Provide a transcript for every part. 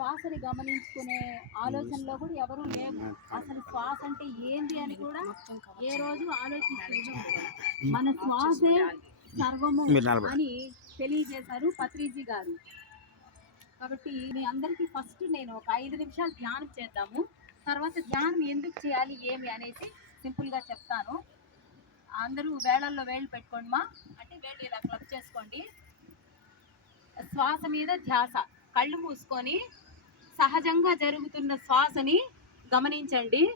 శ్వాసని గమనించుకునే ఆలోచనలో కూడా ఎవరు లేము అసలు శ్వాస అంటే ఏంటి అని కూడా ఏ రోజు ఆలోచించలేదు మన శ్వాసే సర్వము. అని తెలియజేశారు పత్రిజీ గారు. కాబట్టి మీ అందరికీ ఫస్ట్ నేను ఒక ఐదు నిమిషాలు ధ్యానం చేద్దాము. తర్వాత ధ్యానం ఎందుకు చేయాలి ఏమి అనేసి సింపుల్గా చెప్తాను. అందరూ వేళల్లో వేళ్ళు పెట్టుకోండి మా. అంటే వేళ్ళు ఇలా క్లబ్ చేసుకోండి. శ్వాస మీద ధ్యాస. కళ్ళు మూసుకొని సహజంగా జరుగుతున్న శ్వాసని గమనించండి.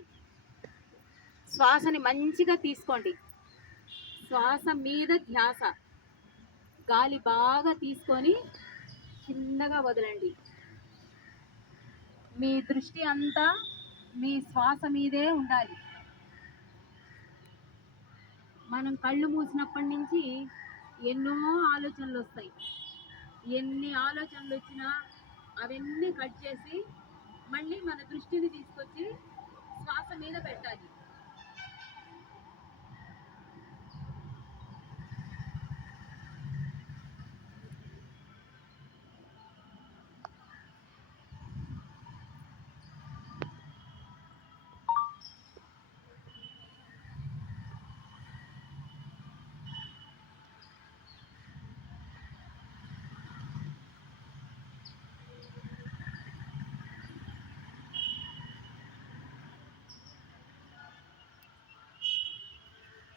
శ్వాసని మంచిగా తీసుకోండి. శ్వాస మీద ధ్యాస. గాలి బాగా తీసుకొని చిన్నగా వదలండి. మీ దృష్టి అంతా మీ శ్వాస మీదే ఉండాలి. మనం కళ్ళు మూసినప్పటి నుంచి ఎన్నో ఆలోచనలు వస్తాయి. ఎన్ని ఆలోచనలు వచ్చినా అవన్నీ కట్ చేసి మళ్ళీ మన దృష్టిని తీసుకొచ్చి శ్వాస మీద పెట్టాలి.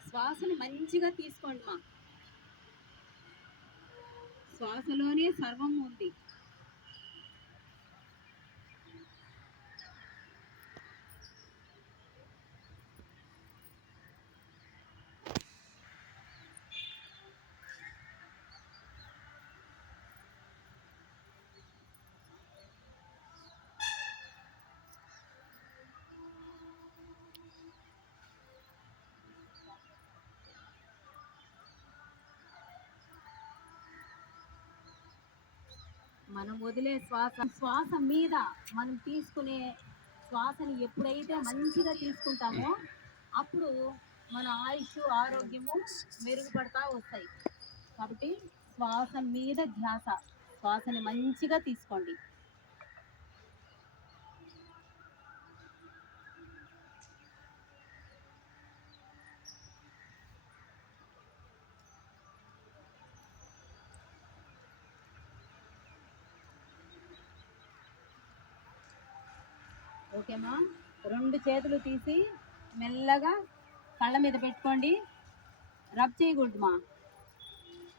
శ్వాసను మంచిగా తీసుకోండి మా. శ్వాసలోనే సర్వం ఉంది. మనం వదిలే శ్వాస. శ్వాస మీద మనం తీసుకునే శ్వాసని ఎప్పుడైతే మంచిగా తీసుకుంటామో అప్పుడు మన ఆయుష్ ఆరోగ్యము మెరుగుపడతా వస్తాయి. కాబట్టి శ్వాస మీద ధ్యాస. శ్వాసని మంచిగా తీసుకోండి. ఓకేమా రెండు చేతులు తీసి మెల్లగా కళ్ళ మీద పెట్టుకోండి. రబ్ చేయకూడదు మా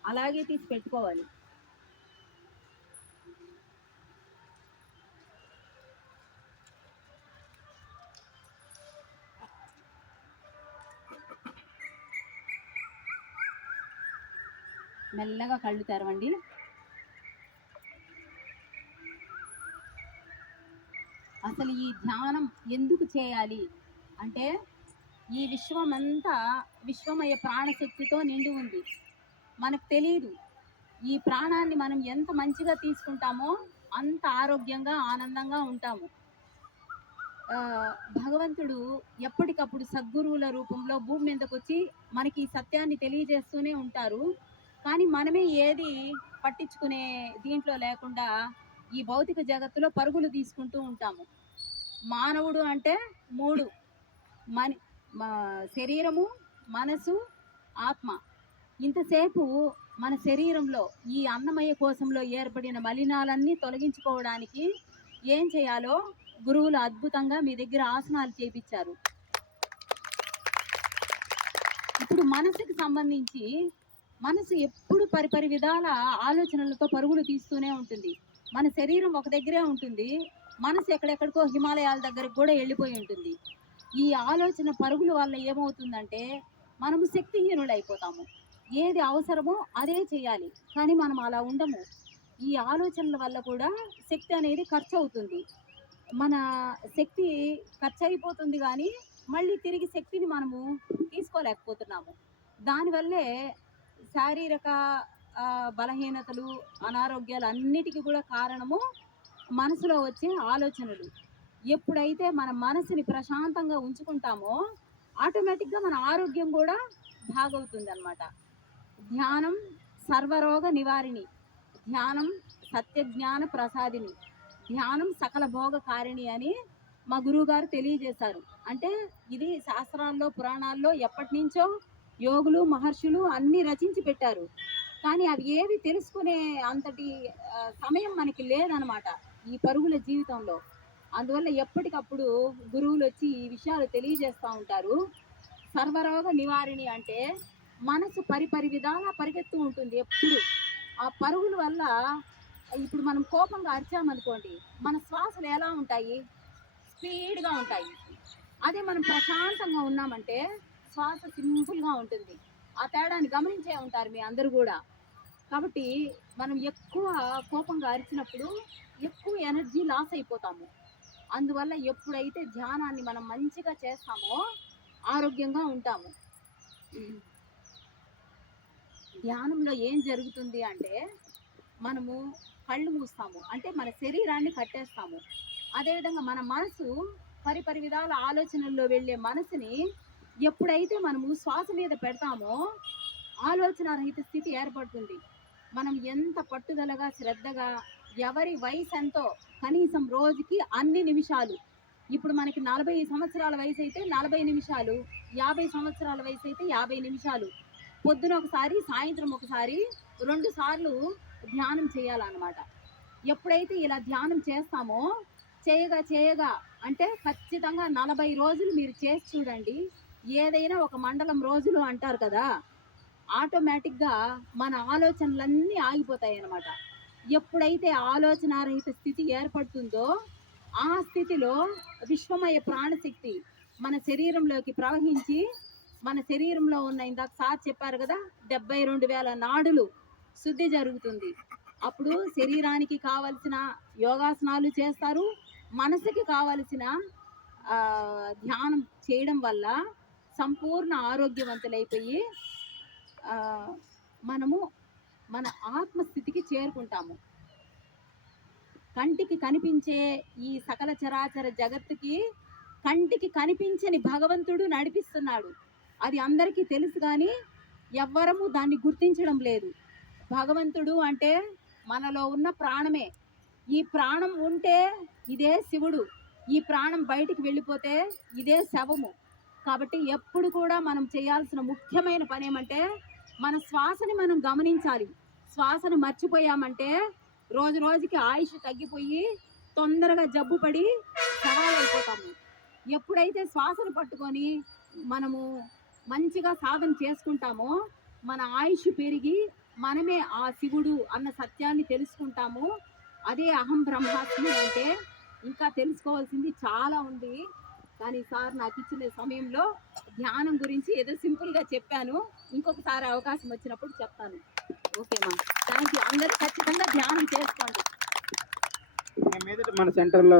అలాగే తీసి పెట్టుకోవాలి. మెల్లగా కళ్ళు తెరవండి అసలు ఈ ధ్యానం ఎందుకు చేయాలి? అంటే ఈ విశ్వం అంతా విశ్వమయ ప్రాణశక్తితో నిండి ఉంది. మనకు తెలియదు ఈ ప్రాణాన్ని మనం ఎంత మంచిగా తీసుకుంటామో అంత ఆరోగ్యంగా ఆనందంగా ఉంటాము. భగవంతుడు ఎప్పటికప్పుడు సద్గురువుల రూపంలో భూమి మీదకి వచ్చి మనకి ఈ సత్యాన్ని తెలియజేస్తూనే ఉంటారు. కానీ మనమే ఏది పట్టించుకునే దీంట్లో లేకుండా ఈ భౌతిక జగత్తులో పరుగులు తీసుకుంటూ ఉంటాము. మానవుడు అంటే మూడు. మన మా శరీరము మనసు ఆత్మ. ఇంతసేపు మన శరీరంలో ఈ అన్నమయ కోశంలో ఏర్పడిన మలినాలన్నీ తొలగించుకోవడానికి ఏం చేయాలో గురువులు అద్భుతంగా మీ దగ్గర ఆసనాలు చేపించారు. ఇప్పుడు మనసుకి సంబంధించి మనసు ఎప్పుడు పరిపరి విధాల ఆలోచనలతో పరుగులు తీస్తూనే ఉంటుంది. మన శరీరం ఒక దగ్గరే ఉంటుంది. మనసు ఎక్కడెక్కడికో హిమాలయాల దగ్గరకు కూడా వెళ్ళిపోయి ఉంటుంది. ఈ ఆలోచన పరుగుల వల్ల ఏమవుతుందంటే మనము శక్తిహీనులు అయిపోతాము ఏది అవసరమో అదే చేయాలి కానీ మనం అలా ఉండము. ఈ ఆలోచనల వల్ల కూడా శక్తి అనేది ఖర్చు అవుతుంది మన శక్తి ఖర్చు అయిపోతుంది కానీ మళ్ళీ తిరిగి శక్తిని మనము తీసుకోలేకపోతున్నాము. దానివల్లే శారీరక బలహీనతలు అనారోగ్యాలు అన్నిటికీ కూడా కారణము మనసులో వచ్చే ఆలోచనలు. ఎప్పుడైతే మన మనసుని ప్రశాంతంగా ఉంచుకుంటామో ఆటోమేటిక్గా మన ఆరోగ్యం కూడా బాగవుతుంది అనమాట ధ్యానం సర్వరోగ నివారిణి. ధ్యానం సత్యజ్ఞాన ప్రసాదిని. ధ్యానం సకల భోగ కారిణి అని మా గురువు గారు తెలియజేశారు. అంటే ఇది శాస్త్రాల్లో పురాణాల్లో ఎప్పటి నుంచో యోగులు మహర్షులు అన్నీ రచించి పెట్టారు. కానీ అవి ఏవి తెలుసుకునే అంతటి సమయం మనకి లేదనమాట ఈ పరుగుల జీవితంలో. అందువల్ల ఎప్పటికప్పుడు గురువులు వచ్చి ఈ విషయాలు తెలియజేస్తూ ఉంటారు. సర్వరోగ నివారిణి అంటే మనసు పరిపరి విధాలా పరిగెత్తు ఉంటుంది ఎప్పుడు. ఆ పరుగుల వల్ల ఇప్పుడు మనం కోపంగా అరిచామనుకోండి మన శ్వాసలు ఎలా ఉంటాయి? స్పీడ్గా ఉంటాయి. అదే మనం ప్రశాంతంగా ఉన్నామంటే శ్వాస సింపుల్గా ఉంటుంది. ఆ తేడాన్ని గమనించే ఉంటారు మీ అందరూ కూడా. కాబట్టి మనం ఎక్కువ కోపంగా అరిచినప్పుడు ఎక్కువ ఎనర్జీ లాస్ అయిపోతాము. అందువల్ల ఎప్పుడైతే ధ్యానాన్ని మనం మంచిగా చేస్తామో ఆరోగ్యంగా ఉంటాము. ధ్యానంలో ఏం జరుగుతుంది అంటే మనము కళ్ళు మూస్తాము. అంటే మన శరీరాన్ని కట్టేస్తాము. అదేవిధంగా మన మనసు పరిపరి విధాల ఆలోచనల్లో వెళ్ళే మనసుని ఎప్పుడైతే మనము శ్వాస మీద పెడతామో ఆలోచన రహిత స్థితి ఏర్పడుతుంది. మనం ఎంత పట్టుదలగా శ్రద్ధగా ఎవరి వయసు ఎంతో కనీసం రోజుకి అన్ని నిమిషాలు ఇప్పుడు మనకి నలభై సంవత్సరాల వయసు అయితే నలభై నిమిషాలు యాభై సంవత్సరాల వయసు అయితే యాభై నిమిషాలు. పొద్దున ఒకసారి సాయంత్రం ఒకసారి రెండు సార్లు ధ్యానం చేయాలన్నమాట. ఎప్పుడైతే ఇలా ధ్యానం చేస్తామో చేయగా చేయగా అంటే ఖచ్చితంగా నలభై రోజులు మీరు చేసి చూడండి. ఏదైనా ఒక మండలం రోజులు అంటారు కదా ఆటోమేటిక్గా మన ఆలోచనలన్నీ ఆగిపోతాయి అన్నమాట ఎప్పుడైతే ఆలోచనారహిత స్థితి ఏర్పడుతుందో ఆ స్థితిలో విశ్వమయ ప్రాణశక్తి మన శరీరంలోకి ప్రవహించి మన శరీరంలో ఉన్న ఇందాక సార్ చెప్పారు కదా డెబ్బై రెండు వేల నాడులు శుద్ధి జరుగుతుంది. అప్పుడు శరీరానికి కావలసిన యోగాసనాలు చేస్తారు. మనసుకి కావలసిన ధ్యానం చేయడం వల్ల సంపూర్ణ ఆరోగ్యవంతులైపోయి మనము మన ఆత్మస్థితికి చేరుకుంటాము. కంటికి కనిపించే ఈ సకల చరాచర జగత్తుకి కంటికి కనిపించని భగవంతుడు నడిపిస్తున్నాడు. అది అందరికీ తెలుసు కానీ ఎవ్వరము దాన్ని గుర్తించడం లేదు. భగవంతుడు అంటే మనలో ఉన్న ప్రాణమే. ఈ ప్రాణం ఉంటే ఇదే శివుడు. ఈ ప్రాణం బయటికి వెళ్ళిపోతే ఇదే శవము. కాబట్టి ఎప్పుడు కూడా మనం చేయాల్సిన ముఖ్యమైన పని ఏమంటే మన శ్వాసని మనం గమనించాలి. శ్వాసను మర్చిపోయామంటే రోజు రోజుకి ఆయుష్ తగ్గిపోయి తొందరగా జబ్బు పడి సవాలైపోతాము. ఎప్పుడైతే శ్వాసను పట్టుకొని మనము మంచిగా సాధన చేసుకుంటామో మన ఆయుష్ పెరిగి మనమే ఆ శివుడు అన్న సత్యాన్ని తెలుసుకుంటాము. అదే అహం బ్రహ్మాస్మి అంటే ఇంకా తెలుసుకోవాల్సింది చాలా ఉంది. కానీ సార్ నాకు ఇచ్చిన సమయంలో ధ్యానం గురించి ఏదో సింపుల్గా చెప్పాను. ఇంకొకసారి అవకాశం వచ్చినప్పుడు చెప్తాను. ఓకేమా థ్యాంక్ యూ అందరూ ఖచ్చితంగా ధ్యానం చేసుకోండి. మన సెంటర్లో